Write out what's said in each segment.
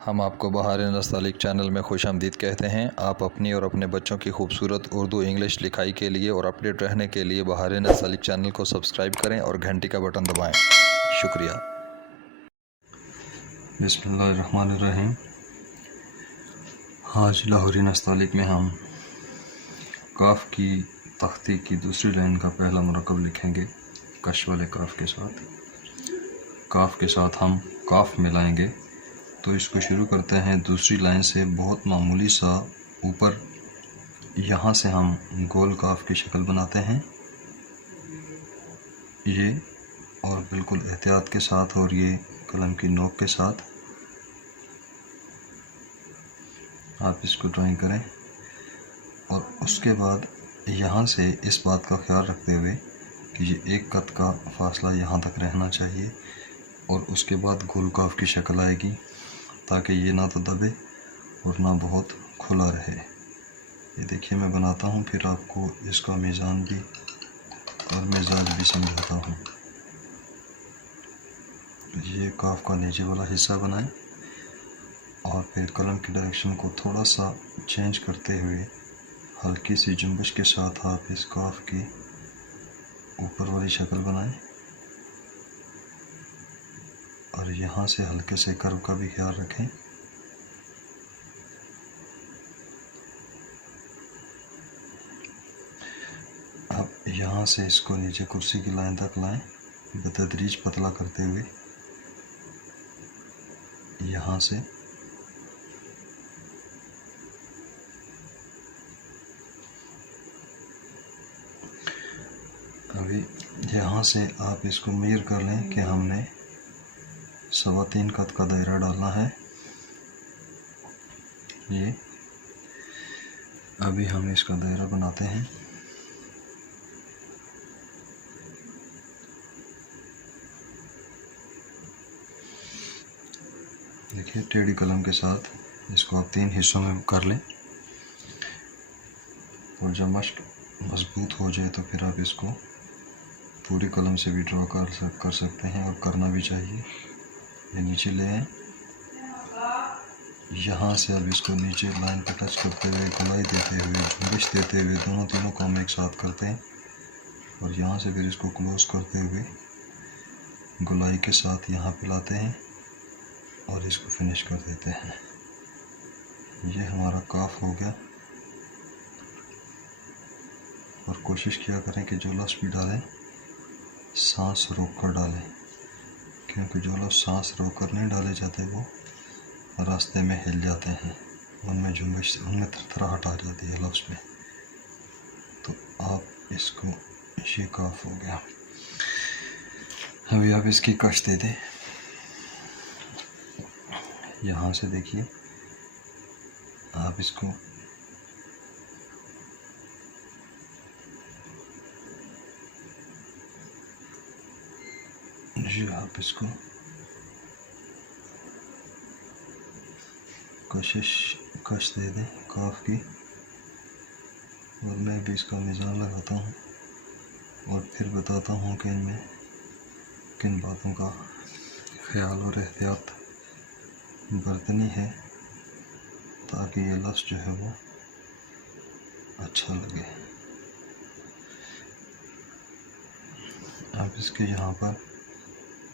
हम आपको बहार नस्तालिक चैनल में खुशामदीद कहते हैं। आप अपनी और अपने बच्चों की खूबसूरत उर्दू इंग्लिश लिखाई के लिए और अपडेट रहने के लिए बहार नस्तालिक चैनल को सब्सक्राइब करें और घंटी का बटन दबाएं। शुक्रिया। बिस्मिल्लाहिर्रहमानिर्रहीम। आज लाहौरी नस्तालिक में हम काफ की तख्ती की दूसरी लाइन का पहला मुरक्कब लिखेंगे कश वाले काफ के साथ। काफ के साथ हम काफ मिलाएंगे। तो इसको शुरू करते हैं दूसरी लाइन से। बहुत मामूली सा ऊपर यहाँ से हम गोल काफ की शक्ल बनाते हैं ये, और बिल्कुल एहतियात के साथ और ये कलम की नोक के साथ आप इसको ड्राइंग करें। और उसके बाद यहाँ से इस बात का ख्याल रखते हुए कि ये एक कद का फासला यहाँ तक रहना चाहिए, और उसके बाद गोल काफ की शक्ल आएगी ताकि ये ना तो दबे और ना बहुत खुला रहे। ये देखिए मैं बनाता हूँ, फिर आपको इसका मीज़ान भी और मिजाज भी समझाता हूँ। ये काफ का नीचे वाला हिस्सा बनाएं और फिर कलम की डायरेक्शन को थोड़ा सा चेंज करते हुए हल्की सी जुम्बिश के साथ आप इस काफ की ऊपर वाली शक्ल बनाएं, और यहाँ से हल्के से कर्व का भी ख्याल रखें। अब यहाँ से इसको नीचे कुर्सी की लाइन तक लाएं, बतदरीज पतला करते हुए यहाँ से अभी यहाँ से आप इसको मेजर कर लें कि हमने 3.25 कद का दायरा डालना है। ये अभी हम इसका दायरा बनाते हैं। देखिए टेढ़ी कलम के साथ इसको आप 3 हिस्सों में कर लें, और जब मश्क मजबूत हो जाए तो फिर आप इसको पूरी कलम से भी ड्रॉ कर सकते हैं, और करना भी चाहिए। ये नीचे ले आए, यहाँ से अब इसको नीचे लाइन पर टच करते हुए गुलाई देते हुए जुम्बिश देते हुए तीनों को हम एक साथ करते हैं, और यहाँ से फिर इसको क्लोज करते हुए गुलाई के साथ यहाँ पे लाते हैं और इसको फिनिश कर देते हैं। ये हमारा काफ हो गया। और कोशिश किया करें कि जो लफ्ज़ भी डालें सांस रोक कर डालें, क्योंकि जो लफ्ज़ सांस रोक कर नहीं डाले जाते वो रास्ते में हिल जाते हैं, उनमें जुम्बिश, उनमें थरथराहट आ जाती है लफ्ज़ में। तो आप इसको, ये काफ हो गया। अभी आप इसकी कश दे दें। यहाँ से देखिए आप इसको आप इसको कश दे दें काफ की, और मैं भी इसका मीज़ान लगाता हूँ और फिर बताता हूँ कि इनमें किन बातों का ख्याल और एहतियात बरतनी है ताकि ये लफ्ज़ जो है वो अच्छा लगे। आप इसके यहाँ पर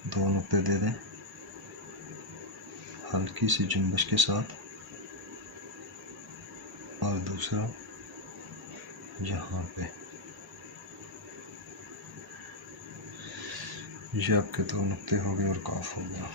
2 नुक्ते दे दें हल्की सी जुम्बिश के साथ, और दूसरा यहाँ पे। ये आपके 2 नुक्ते हो गए और काफ हो गया।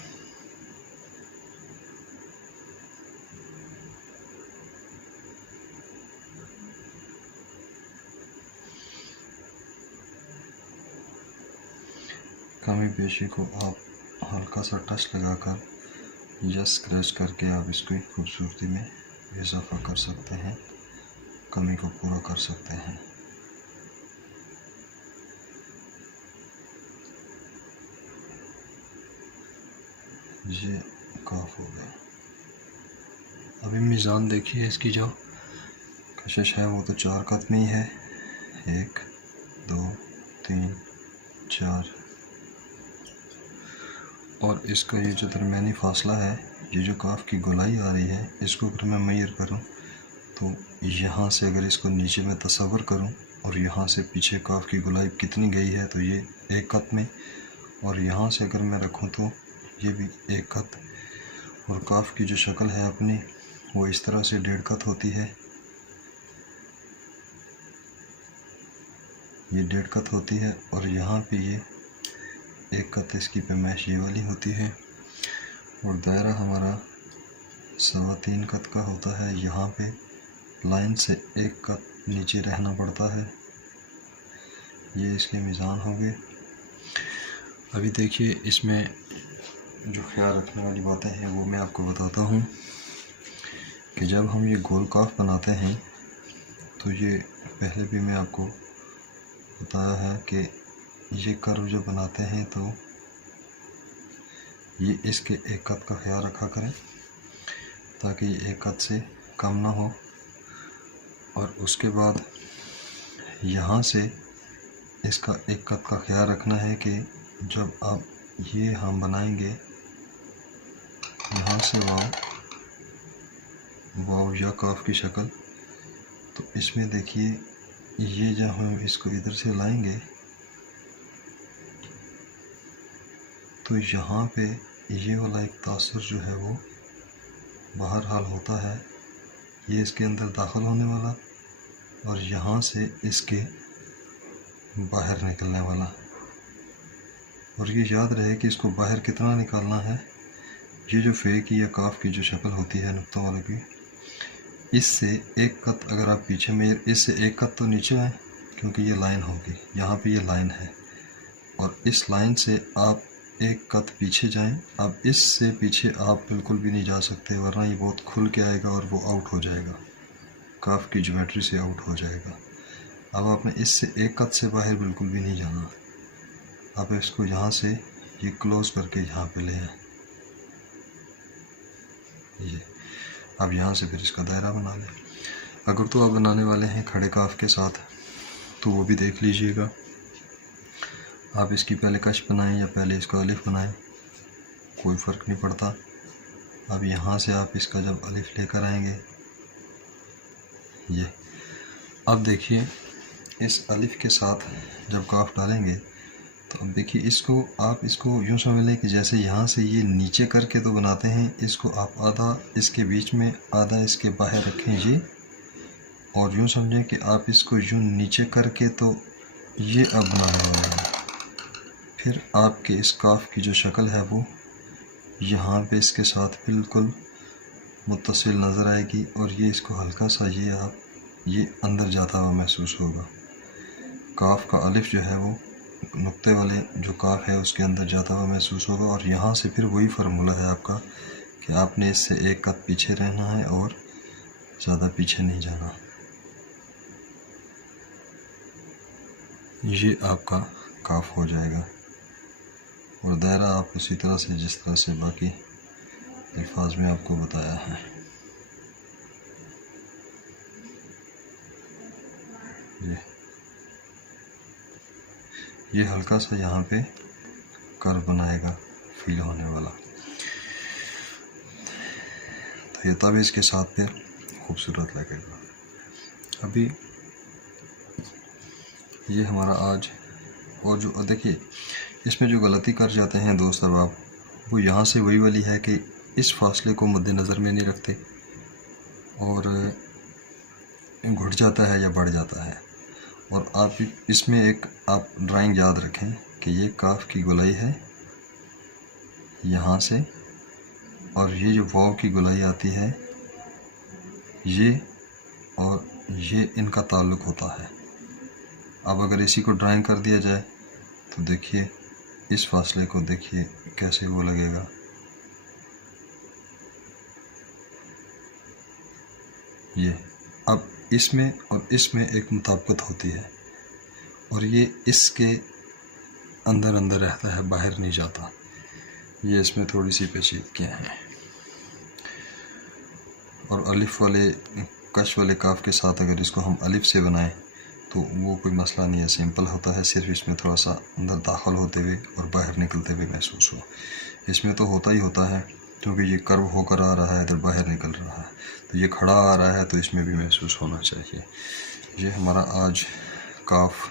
कमी पेशी को आप हल्का सा टच लगाकर या स्क्रैच करके आप इसकी खूबसूरती में इजाफा कर सकते हैं, कमी को पूरा कर सकते हैं। ये काफ हो गया। अभी मीज़ान देखिए, इसकी जो कशिश है वो तो 4 कद में ही है। 1 2 3 4, और इसका ये जो दरमियानी फासला है, ये जो काफ की गोलाई आ रही है, इसको अगर मैं मेजर करूं तो यहाँ से अगर इसको नीचे में तसव्वुर करूं और यहाँ से पीछे काफ की गोलाई कितनी गई है, तो ये 1 कत में, और यहाँ से अगर मैं रखूं तो ये भी 1 कत। और काफ की जो शक्ल है अपनी, वो इस तरह से 1.5 कत होती है। ये 1.5 कत होती है और यहाँ पे ये 1 कत इसकी पैमाइश ये वाली होती है। और दायरा हमारा 3.25 कत का होता है। यहाँ पे लाइन से 1 कत नीचे रहना पड़ता है। ये इसके मीज़ान हो गए। अभी देखिए इसमें जो ख्याल रखने वाली बातें हैं वो मैं आपको बताता हूँ कि जब हम ये गोल काफ बनाते हैं तो ये पहले भी मैं आपको बताया है कि ये कर्व जो बनाते हैं तो ये इसके 1 कत का ख्याल रखा करें ताकि ये 1 कत से कम ना हो। और उसके बाद यहाँ से इसका 1 कत का ख्याल रखना है कि जब आप ये हम बनाएंगे यहाँ से वाव या काफ की शक्ल, तो इसमें देखिए ये जब हम इसको इधर से लाएंगे तो यहाँ पे ये वाला एक तासुर जो है वो बाहर हाल होता है, ये इसके अंदर दाखिल होने वाला और यहाँ से इसके बाहर निकलने वाला। और ये याद रहे कि इसको बाहर कितना निकालना है। ये जो फे की या काफ की जो शक्ल होती है नुक्ता वाले की, इससे 1 कत अगर आप पीछे में, इससे 1 कत तो नीचे है क्योंकि ये लाइन होगी, यहाँ पे ये लाइन है, और इस लाइन से आप 1 कत पीछे जाएं। अब इससे पीछे आप बिल्कुल भी नहीं जा सकते वरना ये बहुत खुल के आएगा और वो आउट हो जाएगा, काफ की ज्योमेट्री से आउट हो जाएगा। अब आपने इससे 1 कत से बाहर बिल्कुल भी नहीं जाना। आप इसको यहाँ से ये क्लोज करके यहाँ पे ले आए। ये अब यहाँ से फिर इसका दायरा बना लें। अगर तो आप बनाने वाले हैं खड़े काफ के साथ तो वो भी देख लीजिएगा। आप इसकी पहले कश बनाएं या पहले इसका अलिफ बनाएं, कोई फ़र्क नहीं पड़ता। अब यहाँ से आप इसका जब अलिफ लेकर आएंगे, ये अब देखिए इस अलिफ के साथ जब काफ डालेंगे तो अब देखिए इसको यूँ समझ लें कि जैसे यहाँ से ये नीचे करके तो बनाते हैं, इसको आप आधा इसके बीच में आधा इसके बाहर रखें ये, और यूँ समझें कि आप इसको यूँ नीचे करके तो ये अब बनाने वाले हैं। फिर आपके इस काफ की जो शक्ल है वो यहाँ पे इसके साथ बिल्कुल मुत्तसिल नज़र आएगी और ये इसको हल्का सा ये अंदर जाता हुआ महसूस होगा। काफ का अलिफ जो है वो नुक्ते वाले जो काफ है उसके अंदर जाता हुआ महसूस होगा। और यहाँ से फिर वही फार्मूला है आपका कि आपने इससे 1 कत पीछे रहना है और ज़्यादा पीछे नहीं जाना। ये आपका काफ हो जाएगा। और दायरा आप उसी तरह से जिस तरह से बाकी अल्फाज में आपको बताया है। ये हल्का सा यहाँ पे कर्व बनाएगा फील होने वाला, तो ये तब इसके साथ फिर खूबसूरत लगेगा। अभी ये हमारा आज, और जो देखिए इसमें जो गलती कर जाते हैं दोस्त अहबाब, वो यहाँ से वही वाली है कि इस फासले को मद्देनज़र में नहीं रखते और घुट जाता है या बढ़ जाता है। और आप इसमें एक आप ड्राइंग याद रखें कि ये काफ की गोलाई है यहाँ से, और ये जो वाव की गोलाई आती है ये और ये इनका ताल्लुक़ होता है। अब अगर इसी को ड्राइंग कर दिया जाए तो देखिए इस फासले को देखिए कैसे वो लगेगा। ये अब इसमें और इसमें एक मुताबिकत होती है और ये इसके अंदर अंदर रहता है, बाहर नहीं जाता। ये इसमें थोड़ी सी पेचीदगियाँ हैं। और अलिफ वाले कश वाले काफ के साथ अगर इसको हम अलिफ से बनाएं तो वो कोई मसला नहीं है, सिंपल होता है। सिर्फ इसमें थोड़ा सा अंदर दाखिल होते हुए और बाहर निकलते हुए महसूस हो। इसमें तो होता ही होता है, क्योंकि ये कर्व होकर आ रहा है, इधर बाहर निकल रहा है, तो ये खड़ा आ रहा है, तो इसमें भी महसूस होना चाहिए। ये हमारा आज काफ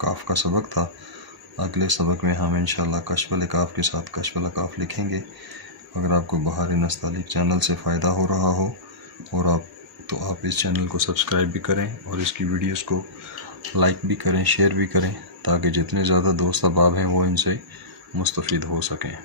का सबक था। अगले सबक में हम इंशाल्लाह कश्फ वाले काफ के साथ कश्फ वाला काफ लिखेंगे। अगर आपको बहार नस्तालिक चैनल से फ़ायदा हो रहा हो और आप इस चैनल को सब्सक्राइब भी करें और इसकी वीडियोस को लाइक भी करें, शेयर भी करें, ताकि जितने ज़्यादा दोस्त अहबाब हैं वो इनसे मुस्तफ़ीद हो सकें।